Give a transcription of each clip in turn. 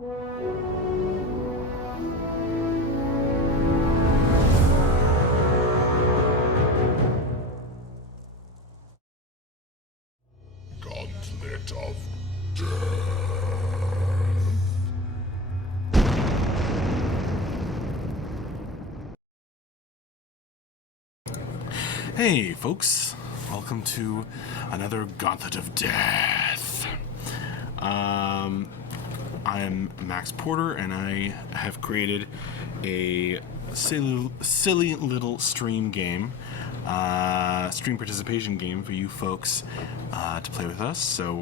Gauntlet of Death. Hey folks, welcome to another Gauntlet of Death. I'm Max Porter, and I have created a silly little stream game, stream participation game for you folks to play with us. So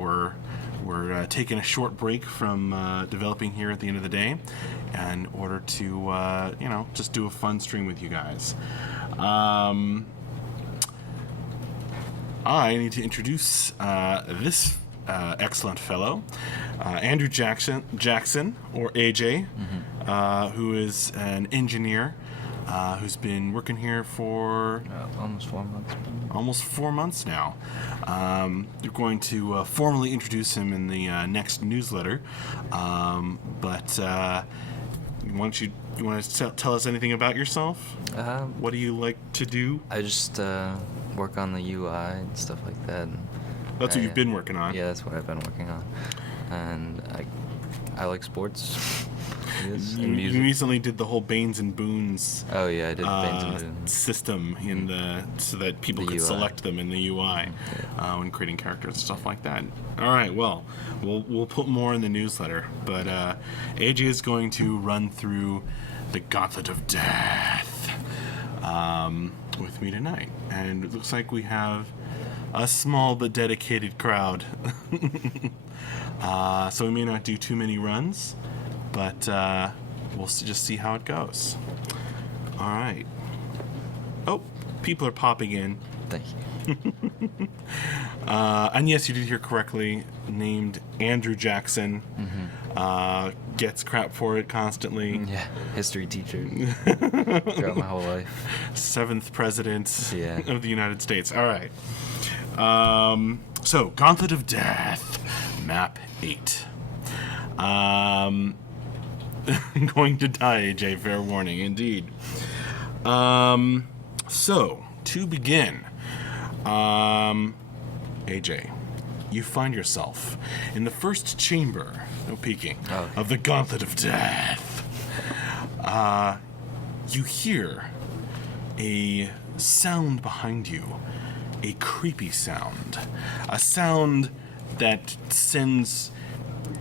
we're taking a short break from developing here at the end of the day in order to just do a fun stream with you guys. I need to introduce this excellent fellow, Andrew Jackson, or AJ, who is an engineer who's been working here for almost 4 months. Almost 4 months now. You're going to formally introduce him in the next newsletter, but you want to tell us anything about yourself? What do you like to do? I just work on the UI and stuff like that. That's what you've been working on? Yeah, that's what I've been working on. And I like sports. Yes, and music. You recently did the whole Banes and Boons. Oh yeah, I did Banes and Boons system in so that people could UI. select them in the UI when creating characters and stuff like that. All right, well, we'll put more in the newsletter, but AJ is going to run through the Gauntlet of Death with me tonight, and it looks like we have a small but dedicated crowd. So we may not do too many runs, but we'll just see how it goes. All right. Oh, people are popping in. Thank you. And yes, you did hear correctly. Named Andrew Jackson. Gets crap for it constantly. Yeah, history teacher throughout my whole life. 7th president of the United States. All right. So, Gauntlet of Death, Map 8. I'm going to die, AJ, fair warning, indeed. So, to begin, AJ, you find yourself in the first chamber, no peeking, of the Gauntlet of Death. You hear a sound behind you, a creepy sound, a sound that sends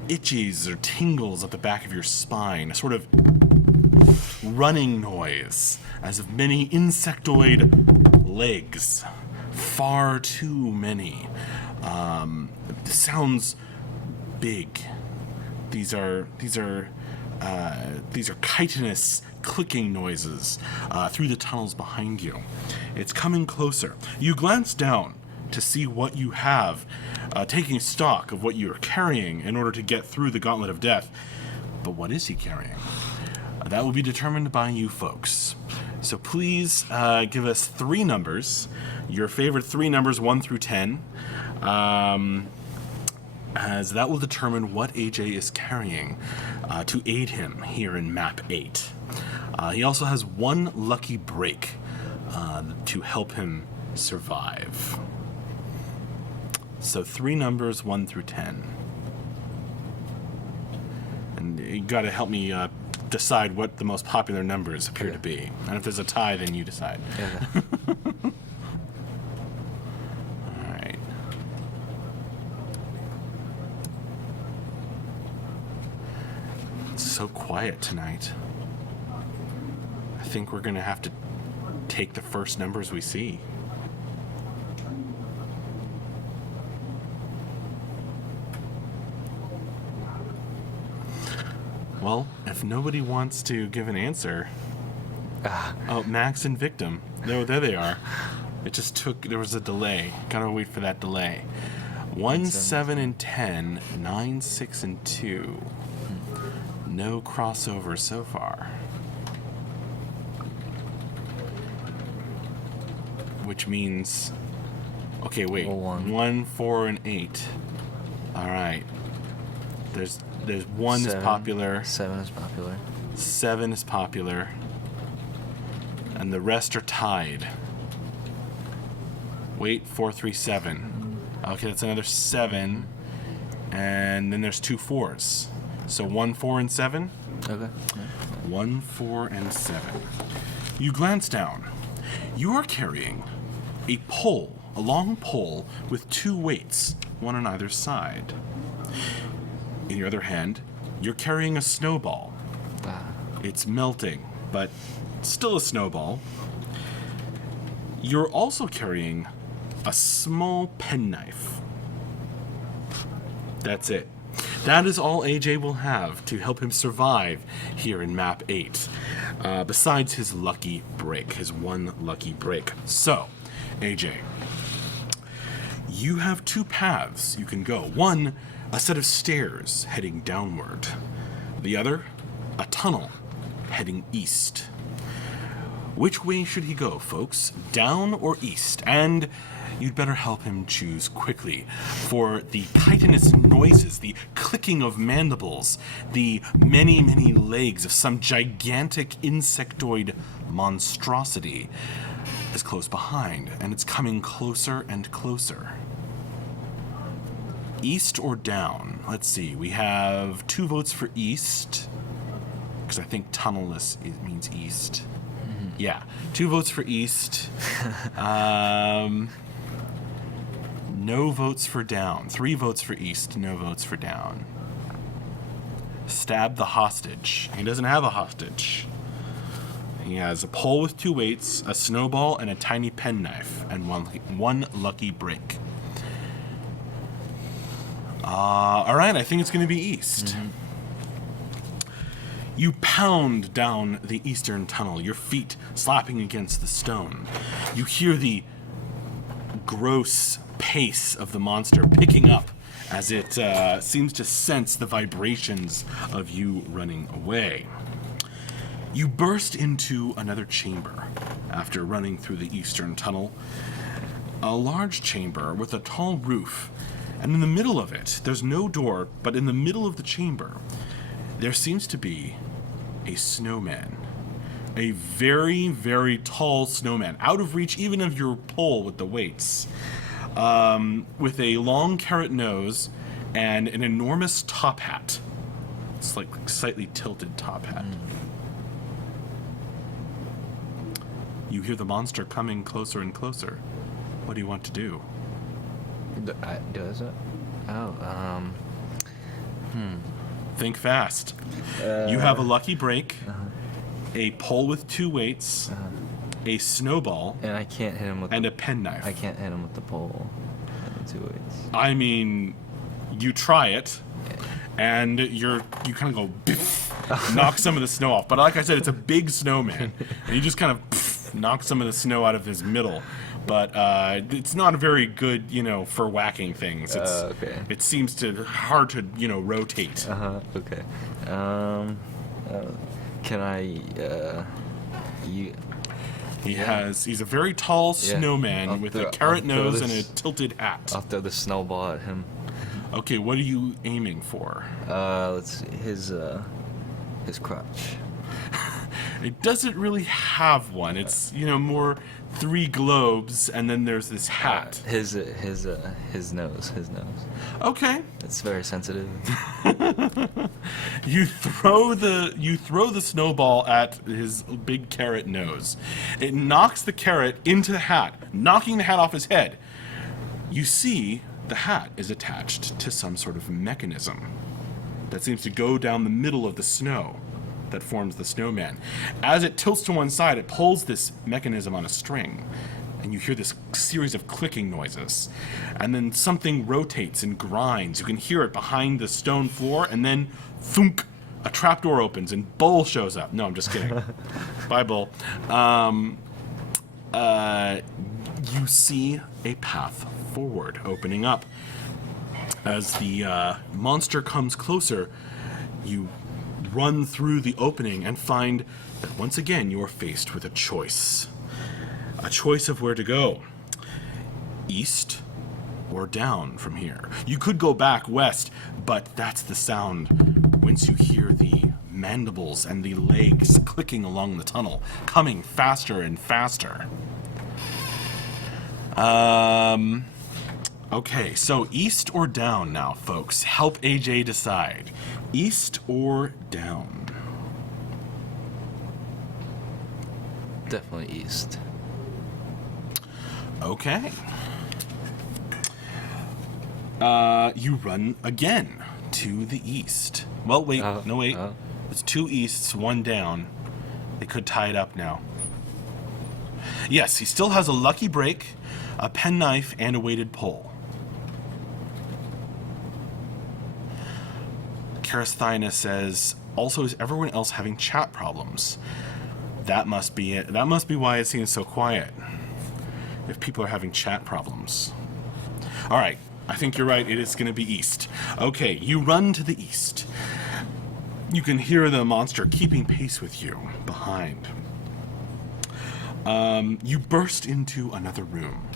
itches or tingles at the back of your spine, a sort of running noise, as of many insectoid legs, far too many. It sounds big. These are chitinous clicking noises through the tunnels behind you. It's coming closer. You glance down to see what you have, taking stock of what you are carrying in order to get through the Gauntlet of Death. But what is he carrying? That will be determined by you folks. So please give us 3 numbers, your favorite 3 numbers, 1 through 10, as that will determine what AJ is carrying to aid him here in Map 8. He also has 1 lucky break to help him survive. So 3 numbers, 1 through 10. And you got to help me decide what the most popular numbers appear to be. And if there's a tie, then you decide. Yeah. All right. It's so quiet tonight. I think we're going to have to take the first numbers we see. Well, if nobody wants to give an answer... Oh, Max and Victim. There they are. It just took... There was a delay. Gotta wait for that delay. 1, 7, and 10. 9, 6, and 2. No crossover so far. Which means... Okay, wait. 1, 4, and 8. Alright. There's 1 is popular. 7 is popular. 7 is popular. And the rest are tied. Wait, 4, 3, 7. Okay, that's another 7. And then there's 2 4s. So 1, 4, and 7? Okay. Yeah. 1, 4, and 7. You glance down. You are carrying a pole, a long pole with 2 weights, 1 on either side. In your other hand, you're carrying a snowball. It's melting, but still a snowball. You're also carrying a small penknife. That's it. That is all AJ will have to help him survive here in map 8. Besides his lucky break, his 1 lucky break. So, AJ, you have 2 paths you can go. One, a set of stairs heading downward. The other, a tunnel heading east. Which way should he go, folks? Down or east? And you'd better help him choose quickly, for the chitinous noises, the clicking of mandibles, the many, many legs of some gigantic insectoid monstrosity is close behind, and it's coming closer and closer. East or down? Let's see. We have 2 votes for east, because I think tunnelless means east. Yeah, 2 votes for east. No votes for down. 3 votes for east, no votes for down. Stab the hostage. He doesn't have a hostage. He has a pole with 2 weights, a snowball, and a tiny penknife, and one lucky break. All right, I think it's going to be east. You pound down the eastern tunnel, your feet slapping against the stone. You hear the gross pace of the monster picking up as it seems to sense the vibrations of you running away. You burst into another chamber after running through the eastern tunnel. A large chamber with a tall roof, and in the middle of it, there's no door, but in the middle of the chamber, there seems to be a snowman. A very, very tall snowman, out of reach even of your pole with the weights, with a long carrot nose and an enormous top hat. It's like slightly tilted top hat. You hear the monster coming closer and closer. What do you want to do? Does it? Oh, Think fast. You have a lucky break, a pole with 2 weights, a snowball, and I can't hit him with and a penknife. I can't hit him with the pole. And the 2 weights. I mean, you try it, and you kind of go, biff, knock some of the snow off. But like I said, it's a big snowman, and you just kind of knock some of the snow out of his middle. But it's not very good, for whacking things. It's, okay. It seems hard to, rotate. Okay. Can I? He's a very tall snowman with a carrot nose and a tilted hat. I'll throw the snowball at him. Okay, what are you aiming for? Let's see, his crotch. It doesn't really have one. It's more 3 globes, and then there's this hat. His nose. Okay. It's very sensitive. You throw the snowball at his big carrot nose. It knocks the carrot into the hat, knocking the hat off his head. You see the hat is attached to some sort of mechanism that seems to go down the middle of the snow that forms the snowman. As it tilts to one side, it pulls this mechanism on a string, and you hear this series of clicking noises. And then something rotates and grinds. You can hear it behind the stone floor, and then thunk, a trapdoor opens and Bull shows up. No, I'm just kidding. Bye, Bull. You see a path forward opening up. As the monster comes closer, you run through the opening and find that once again you are faced with a choice. A choice of where to go. East or down from here. You could go back west, but that's the sound once you hear the mandibles and the legs clicking along the tunnel, coming faster and faster. Okay, so east or down now, folks. Help AJ decide. East or down? Definitely east. Okay. You run again to the east. Well, wait, no wait. It's 2 easts, 1 down. They could tie it up now. Yes, he still has a lucky break, a penknife, and a weighted pole. Karasthina says, also, is everyone else having chat problems? That must be it. That must be why it seems so quiet. If people are having chat problems. All right, I think you're right. It is going to be east. Okay, you run to the east. You can hear the monster keeping pace with you behind. You burst into another room.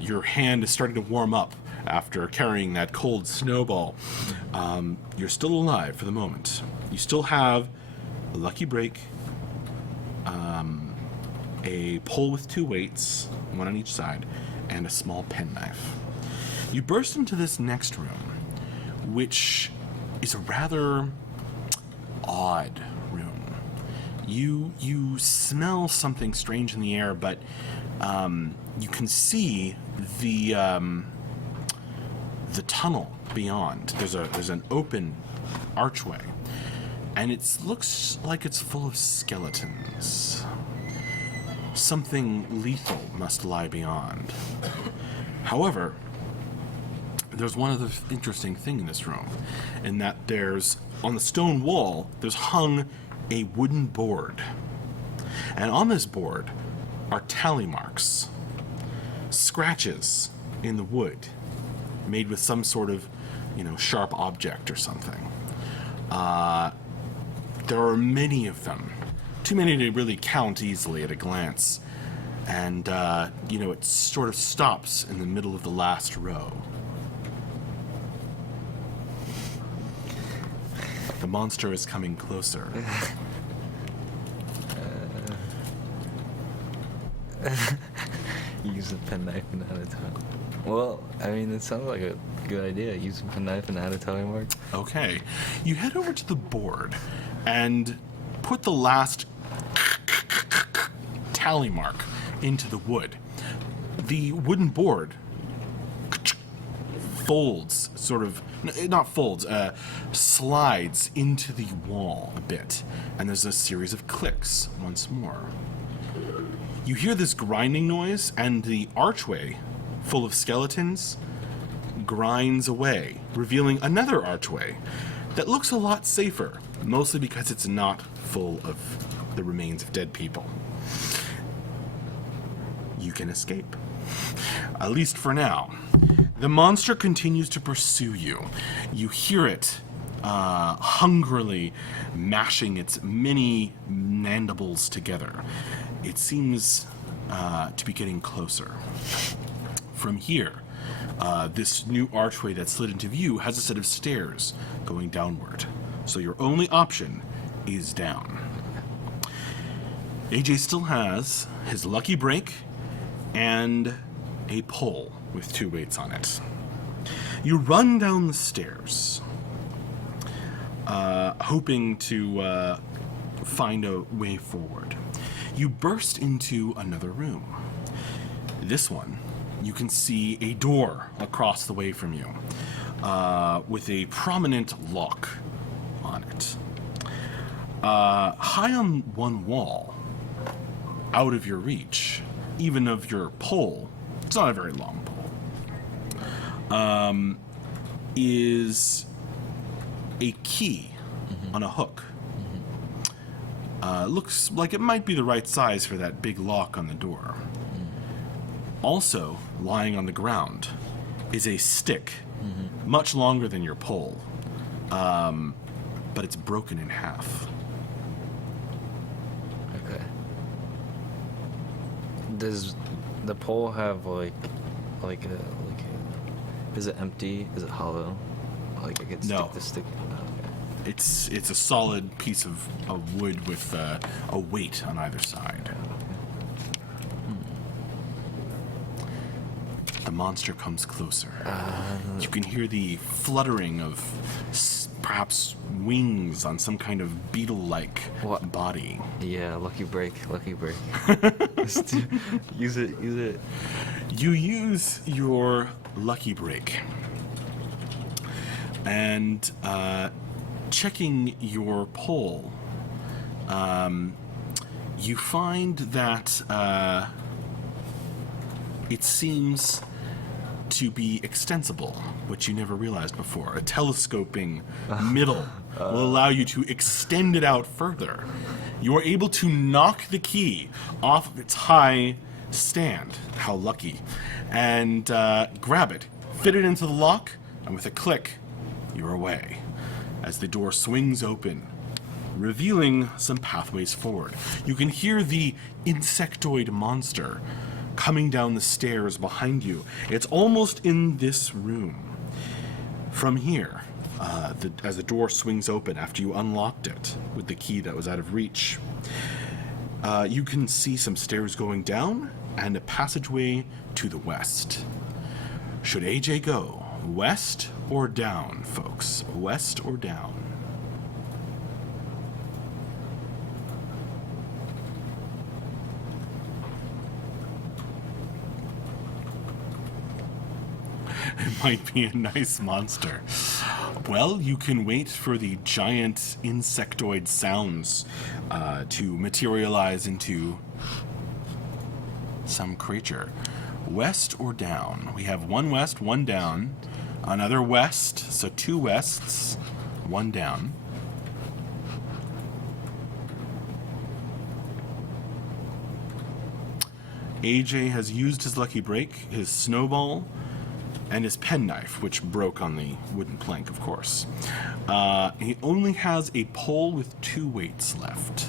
Your hand is starting to warm up after carrying that cold snowball. You're still alive for the moment. You still have a lucky break, a pole with 2 weights, 1 on each side, and a small penknife. You burst into this next room, which is a rather odd room. You smell something strange in the air, but you can see the tunnel beyond. There's an open archway, and it looks like it's full of skeletons. Something lethal must lie beyond. However, there's one other interesting thing in this room, in that there's, on the stone wall, there's hung a wooden board. And on this board are tally marks, scratches in the wood, made with some sort of, sharp object or something. There are many of them. Too many to really count easily at a glance. And, it sort of stops in the middle of the last row. The monster is coming closer. Use a penknife and add a tally. Well, I mean, it sounds like a good idea. Use a penknife and add a tally mark. Okay. You head over to the board and put the last tally mark into the wood. The wooden board folds, slides into the wall a bit, and there's a series of clicks once more. You hear this grinding noise, and the archway, full of skeletons, grinds away, revealing another archway that looks a lot safer, mostly because it's not full of the remains of dead people. You can escape. At least for now. The monster continues to pursue you. You hear it hungrily mashing its many mandibles together. It seems to be getting closer. From here, this new archway that slid into view has a set of stairs going downward. So your only option is down. AJ still has his lucky break and a pole with 2 weights on it. You run down the stairs, hoping to find a way forward. You burst into another room. This one, you can see a door across the way from you, with a prominent lock on it. High on one wall, out of your reach, even of your pole, it's not a very long pole, is a key on a hook. Looks like it might be the right size for that big lock on the door. Also, lying on the ground is a stick, much longer than your pole, but it's broken in half. Okay. Does the pole have like Is it empty? Is it hollow? Like I could stick No. the stick. Oh, okay. It's a solid piece of wood with a weight on either side. The monster comes closer. You can hear the fluttering of perhaps wings on some kind of beetle-like What? body. Yeah, lucky break. Use it. You use your lucky break. And checking your pole, you find that it seems to be extensible, which you never realized before. A telescoping middle will allow you to extend it out further. You are able to knock the key off of its high stand, how lucky, and grab it, fit it into the lock, and with a click, you're away as the door swings open, revealing some pathways forward. You can hear the insectoid monster coming down the stairs behind you. It's almost in this room. From here, as the door swings open after you unlocked it with the key that was out of reach, you can see some stairs going down and a passageway to the west. Should AJ go west or down, folks? West or down? It might be a nice monster. Well, you can wait for the giant insectoid sounds to materialize into some creature. West or down? We have one west, one down. Another west, so two wests, one down. AJ has used his lucky break, his snowball, and his penknife, which broke on the wooden plank, of course. He only has a pole with 2 weights left.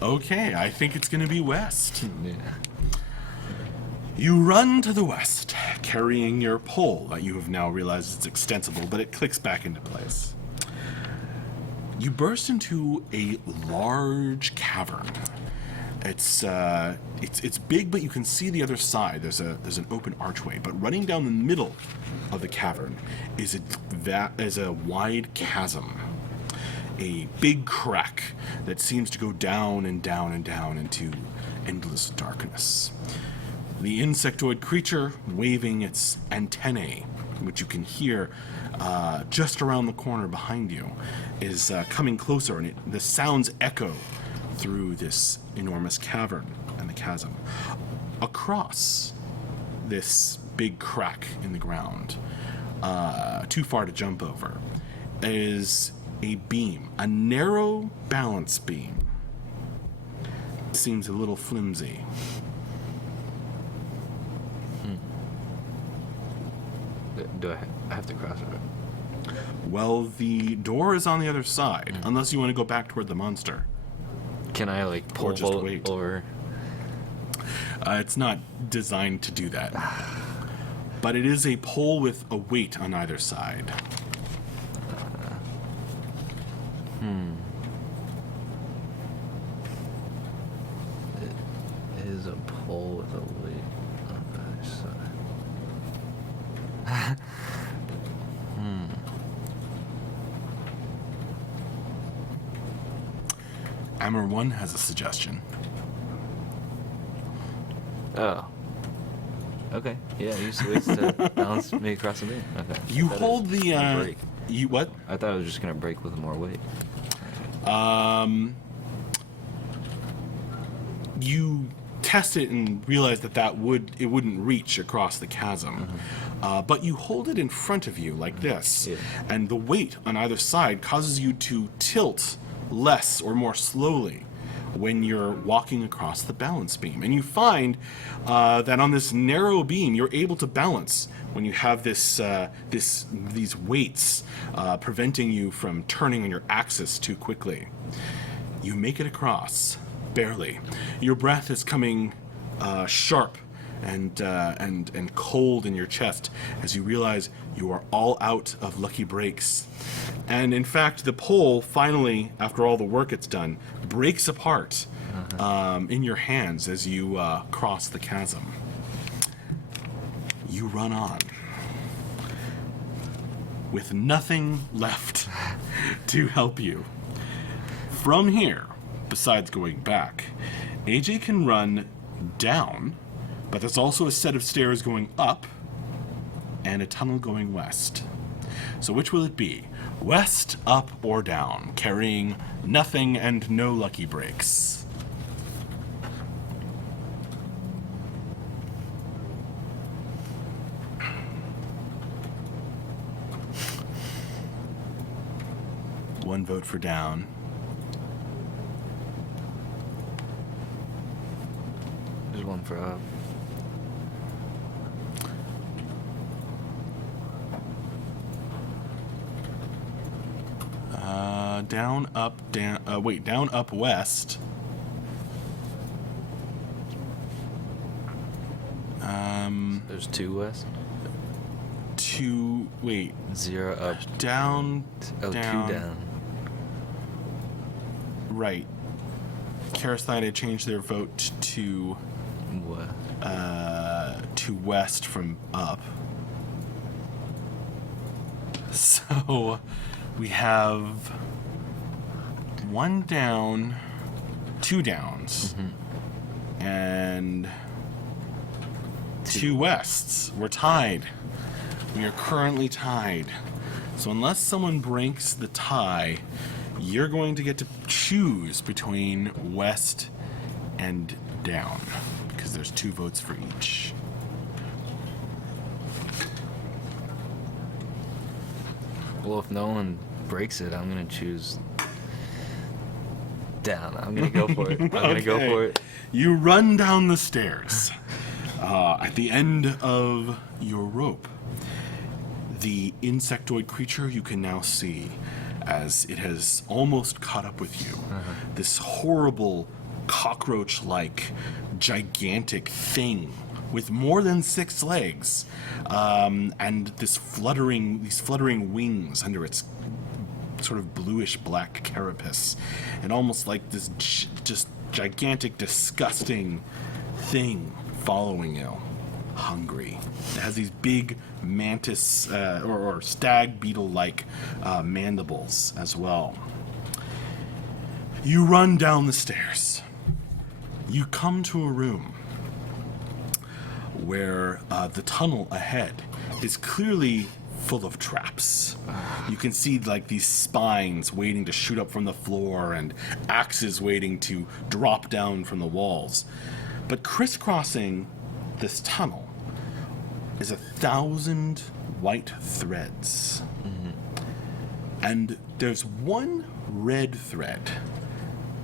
Okay, I think it's going to be west. Yeah. You run to the west, carrying your pole that you have now realized it's extensible, but it clicks back into place. You burst into a large cavern. It's big, but you can see the other side. There's an open archway, but running down the middle of the cavern is a wide chasm, a big crack that seems to go down and down and down into endless darkness. The insectoid creature waving its antennae, which you can hear just around the corner behind you, is coming closer, and the sounds echo through this enormous cavern and the chasm. Across this big crack in the ground, too far to jump over, is a beam, a narrow balance beam. Seems a little flimsy. Do I have to cross it? Well, the door is on the other side, unless you want to go back toward the monster. Can I like pull just boat wait. over? It's not designed to do that. But it is a pole with a weight on either side. It is a pole with a weight on the other side. Amber 1 has a suggestion. Oh. Okay. Yeah, use the weights to balance me across the beam. Okay. You I thought it hold was the gonna break. you what? I thought it was just gonna break with more weight. You test it and realize that it wouldn't reach across the chasm. But you hold it in front of you like this, Yeah. and the weight on either side causes you to tilt less or more slowly when you're walking across the balance beam. And you find that on this narrow beam, you're able to balance when you have these weights preventing you from turning on your axis too quickly. You make it across, Barely. Your breath is coming sharp and cold in your chest as you realize you are all out of lucky breaks. And in fact, the pole finally, after all the work it's done, breaks apart in your hands as you cross the chasm. You run on with nothing left to help you. From here, besides going back, AJ can run down, but there's also a set of stairs going up and a tunnel going west. So which will it be? West, up, or down, carrying nothing and no lucky breaks? One vote for down. There's one for up. Down, up, down. Down, up, west. There's 2 west. 2. Wait. 0 up. Down. Oh, down. 2 down. Right. Karasthine changed their vote to What? to west from up. So we have 1 down, 2 downs, and 2 wests. We're tied. We are currently tied. So unless someone breaks the tie, you're going to get to choose between west and down, because there's 2 votes for each. Well, if no one breaks it, I'm gonna choose down. I'm gonna go for it. I'm gonna go for it. You run down the stairs. At the end of your rope, the insectoid creature you can now see as it has almost caught up with you. This horrible cockroach-like gigantic thing with more than 6 legs, and these fluttering wings under its sort of bluish black carapace, and almost like this just gigantic, disgusting thing following you, hungry. It has these big mantis or stag beetle-like mandibles as well. You run down the stairs. You come to a room where the tunnel ahead is clearly full of traps. You can see like these spines waiting to shoot up from the floor and axes waiting to drop down from the walls. But crisscrossing this tunnel is 1,000 white threads. And there's one red thread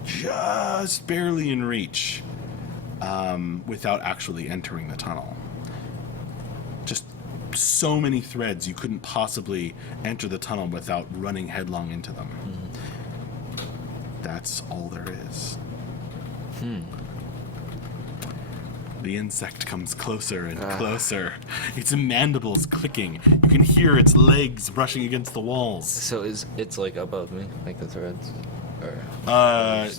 just barely in reach without actually entering the tunnel. Just so many threads, you couldn't possibly enter the tunnel without running headlong into them. That's all there is. The insect comes closer and closer. Its mandibles clicking. You can hear its legs brushing against the walls. So it's like above me, like the threads? Or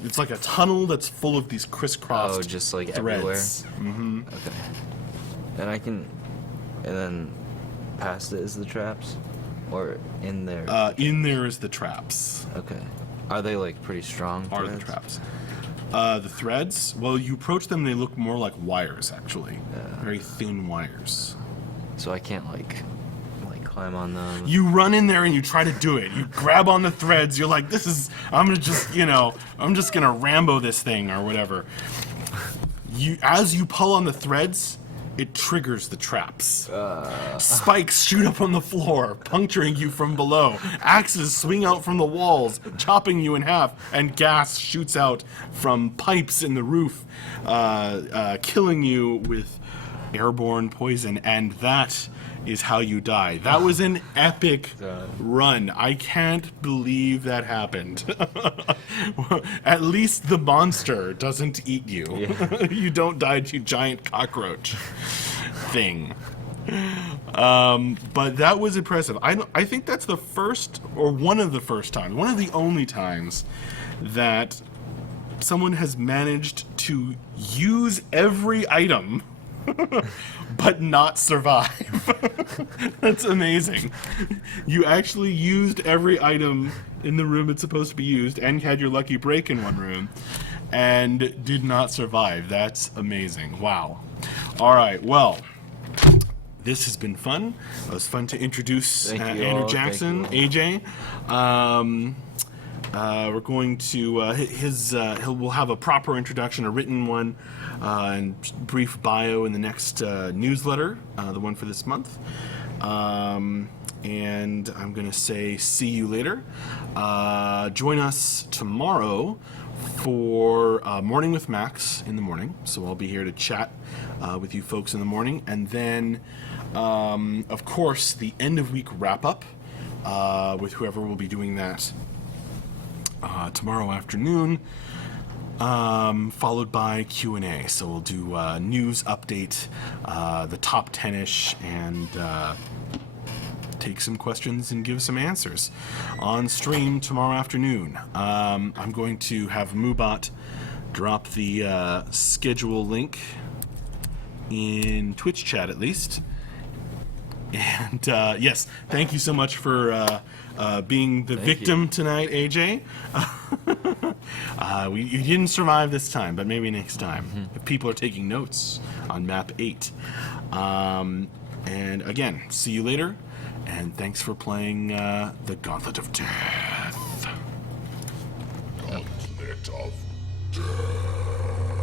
It's like a tunnel that's full of these crisscrossed just like threads. everywhere? Okay. And then past it is the traps? Or in there? In there is the traps. Okay. Are they like pretty strong Are threads? the traps. The threads, well, you approach them, they look more like wires, actually. Very thin wires. So I can't like climb on them? You run in there and you try to do it. You grab on the threads, you're like, I'm just gonna Rambo this thing, or whatever. As you pull on the threads, it triggers the traps. Spikes shoot up on the floor, puncturing you from below. Axes swing out from the walls, chopping you in half, and gas shoots out from pipes in the roof, killing you with airborne poison. And that is how you die. That was an epic run. I can't believe that happened. At least the monster doesn't eat you. Yeah. You don't die to giant cockroach thing. But that was impressive. I think that's the first, or one of the first times, one of the only times that someone has managed to use every item but not survive. That's amazing. You actually used every item in the room it's supposed to be used and had your lucky break in one room and did not survive. That's amazing. Wow. All right, well, this has been fun. It was fun to introduce Andrew Jackson, AJ. We're going to we'll have a proper introduction, a written one, and brief bio in the next newsletter, the one for this month. And I'm going to say see you later. Join us tomorrow for Morning with Max in the morning. So I'll be here to chat with you folks in the morning. And then, of course, the end of week wrap up with whoever will be doing that tomorrow afternoon, followed by Q&A. So we'll do news update, the top 10-ish, and take some questions and give some answers on stream tomorrow afternoon. I'm going to have Moobot drop the schedule link in Twitch chat at least. And yes, thank you so much for being the victim tonight, AJ. You didn't survive this time, but maybe next time. If people are taking notes on map 8. And again, see you later, and thanks for playing the Gauntlet of Death. Gauntlet of Death.